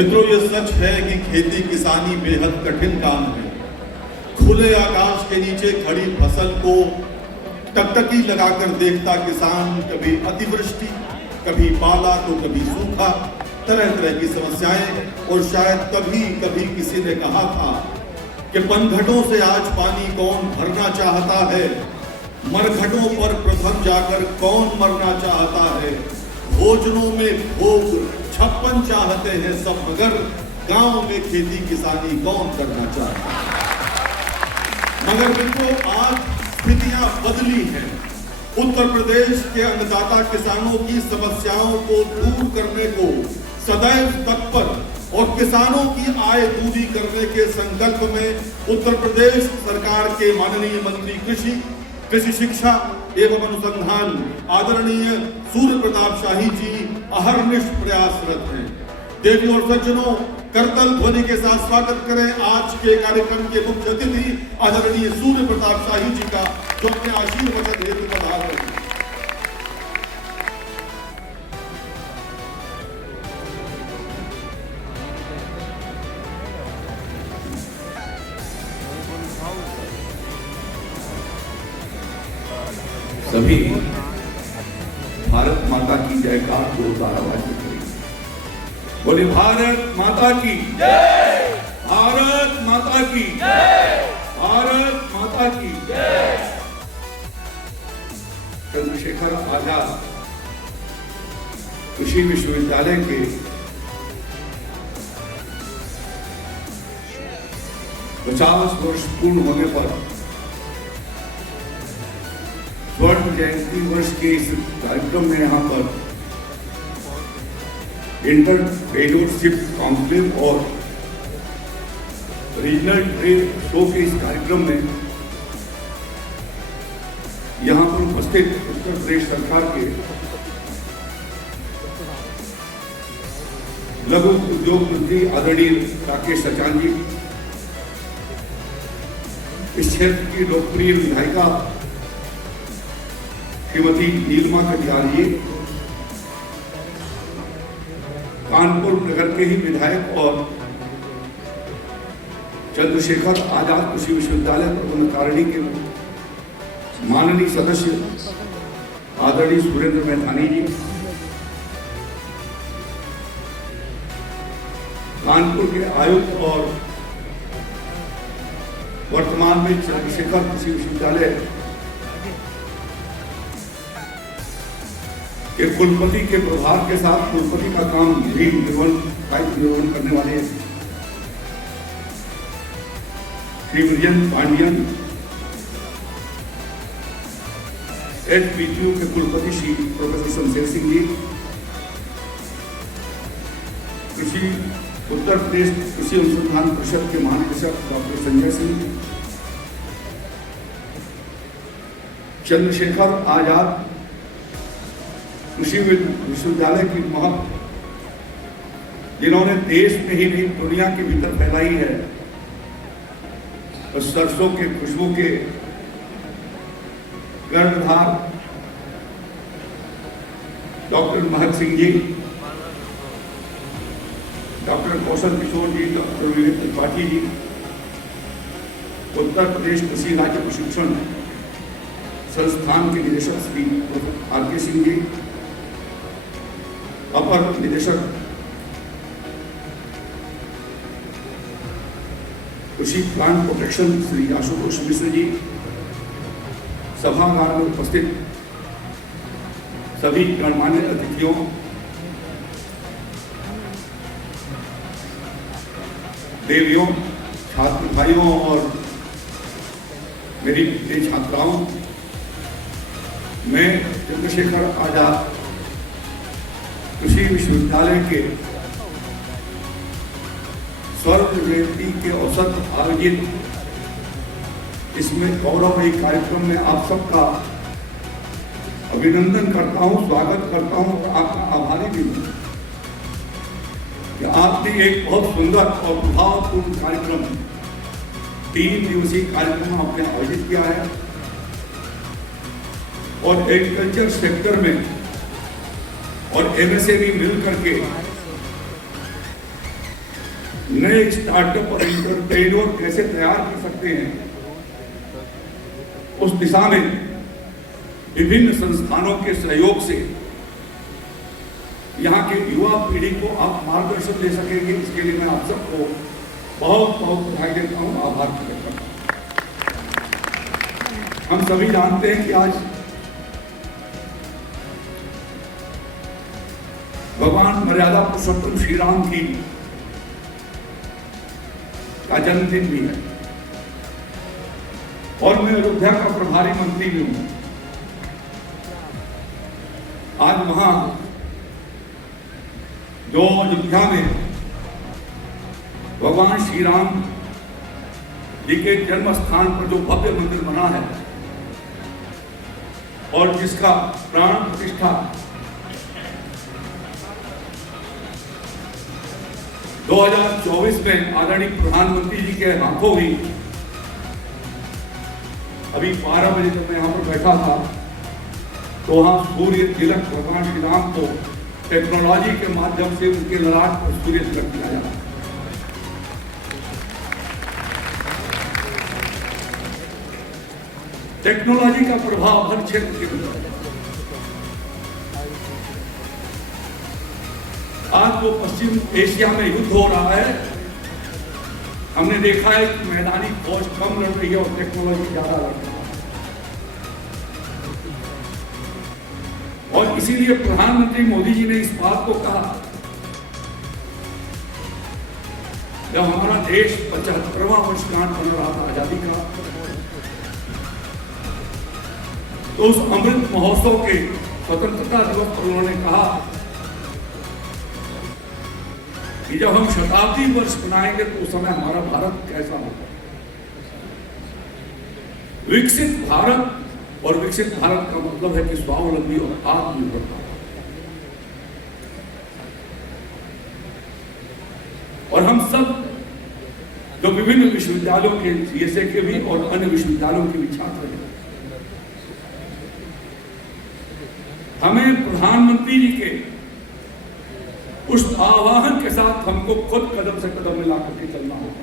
मित्रों, ये सच है कि खेती किसानी बेहद कठिन काम है। खुले आकाश के नीचे खड़ी फसल को टकटकी लगाकर देखता किसान कभी अतिवृष्टि, कभी पाला तो कभी सूखा, तरह तरह की समस्याएं। और शायद कभी कभी किसी ने कहा था कि पनघटों से आज पानी कौन भरना चाहता है, मरघटों पर प्रथम जाकर कौन मरना चाहता है, भोजनों में भोग 56 चाहते हैं सब, मगर गांव में खेती किसानी कौन करना चाहता है। मगर मित्रों, आज स्थितियां बदली हैं। उत्तर प्रदेश के अन्नदाता किसानों की समस्याओं को दूर करने को सदैव तत्पर और किसानों की आय दूरी करने के संकल्प में उत्तर प्रदेश सरकार के माननीय मंत्री कृषि शिक्षा एवं अनुसंधान आदरणीय सूर्य प्रताप शाही जी अहर्निश प्रयासरत हैं। देवी और सज्जनों, करतल ध्वनि के साथ स्वागत करें आज के कार्यक्रम के मुख्य अतिथि आदरणीय सूर्य प्रताप शाही जी का, जो अपने आशीर्वचन हेतु पधार रहे हैं। सभी भारत माता की जयकार को आवाज़ करें। बोले भारत माता की जय, भारत माता की जय, भारत माता की जय। चंद्रशेखर आजाद कृषि विश्वविद्यालय के 50 वर्ष पूर्ण होने पर स्वर्ण जयंती वर्ष के इस कार्यक्रम में यहाँ पर इंटर फेलोशिप कॉन्क्लेव और रीजनल ट्रेड शो के इस कार्यक्रम में यहाँ पर उपस्थित उत्तर प्रदेश सरकार के लघु उद्योग मंत्री आदरणीय राकेश सचान जी, इस क्षेत्र की लोकप्रिय विधायिका श्रीमती नीलिमा कटियार जी, कानपुर नगर के ही विधायक और चंद्रशेखर आजाद कृषि विश्वविद्यालय प्रबंधकारिणी के माननीय सदस्य आदरणीय सुरेंद्र मैथानी जी, कानपुर के आयुक्त और वर्तमान में चंद्रशेखर कृषि विश्वविद्यालय के कुलपति के प्रभार के साथ कुलपति का काम भी निर्वहन करने वाले श्री ब्रिजन पांडियन, HPTU के कुलपति श्री प्रोफेसर शमशेर सिंह जी, कृषि उत्तर प्रदेश कृषि अनुसंधान परिषद के महानिदेशक डॉक्टर संजय सिंह, चंद्रशेखर आजाद कृषि विश्वविद्यालय की महक जिन्होंने देश में ही नहीं दुनिया के भीतर फैलाई है, और सरसों के खुशबू के कर्णधार डॉक्टर महक सिंह जी, डॉक्टर कौशल किशोर जी, डॉक्टर विवेक त्रिपाठी जी, उत्तर प्रदेश कृषि राज्य प्रशिक्षण संस्थान के निदेशक श्री RK सिंह जी, अपर निदेशक कृषि प्लांट प्रोटेक्शन श्री आशुतोष मिश्र जी, सभागार में उपस्थित सभी गणमान्य अतिथियों, देवियों, छात्र भाइयों और मेरी प्रिय छात्राओं, मैं चंद्रशेखर आजाद कृषि विश्वविद्यालय के स्वर्ण जयंती के अवसर पर आयोजित इसमें गौरवमयी कार्यक्रम में आप सबका अभिनंदन करता हूं, स्वागत करता हूं और आपका आभारी भी हूं कि आपने एक बहुत सुंदर और प्रभावपूर्ण कार्यक्रम 3 दिवसीय कार्यक्रम आपने आयोजित किया है और एग्रीकल्चर सेक्टर में और MSME मिल करके नए स्टार्टअप और एंटरप्रेन्योर कैसे तैयार कर सकते हैं, उस दिशा में विभिन्न संस्थानों के सहयोग से यहाँ के युवा पीढ़ी को आप मार्गदर्शन दे सकेंगे। इसके लिए मैं आप सबको बहुत बहुत बधाई देता हूँ, आभार प्रकट करता हूँ। हम सभी जानते हैं कि आज भगवान मर्यादा पुरुषोत्तम श्री राम की का जन्मदिन भी है और मैं अयोध्या का प्रभारी मंत्री भी हूं। आज वहां जो अयोध्या में भगवान श्री राम जी के जन्म स्थान पर जो भव्य मंदिर बना है और जिसका प्राण प्रतिष्ठा 2024 में आदरणीय प्रधानमंत्री जी के हाथों ही, अभी 12 बजे जब मैं यहाँ पर बैठा था तो वहाँ सूर्य तिलक भगवान श्री राम को टेक्नोलॉजी के माध्यम से उनके ललाट पर सूर्य तिलक दिया जाता है। टेक्नोलॉजी का प्रभाव हर क्षेत्र के अंदर है। आज जो पश्चिम एशिया में युद्ध हो रहा है, हमने देखा है कि मैदानी फौज कम लड़ रही है और टेक्नोलॉजी ज्यादा लड़ रही है। और इसीलिए प्रधानमंत्री मोदी जी ने इस बात को कहा, जब हमारा देश 75वां वर्षगांठ बन रहा था आजादी का, तो उस अमृत महोत्सव के स्वतंत्रता दिवस पर उन्होंने कहा कि जब हम शताब्दी वर्ष बनाएंगे तो उस समय हमारा भारत कैसा होगा। विकसित भारत, और विकसित भारत का मतलब है कि स्वावलंबी और आत्मनिर्भर। और हम सब जो विभिन्न विश्वविद्यालयों के, सीएसए के भी और अन्य विश्वविद्यालयों के भी छात्र हैं, हमें प्रधानमंत्री जी के उस आह्वान के साथ हमको खुद कदम से कदम मिला करके चलना होगा।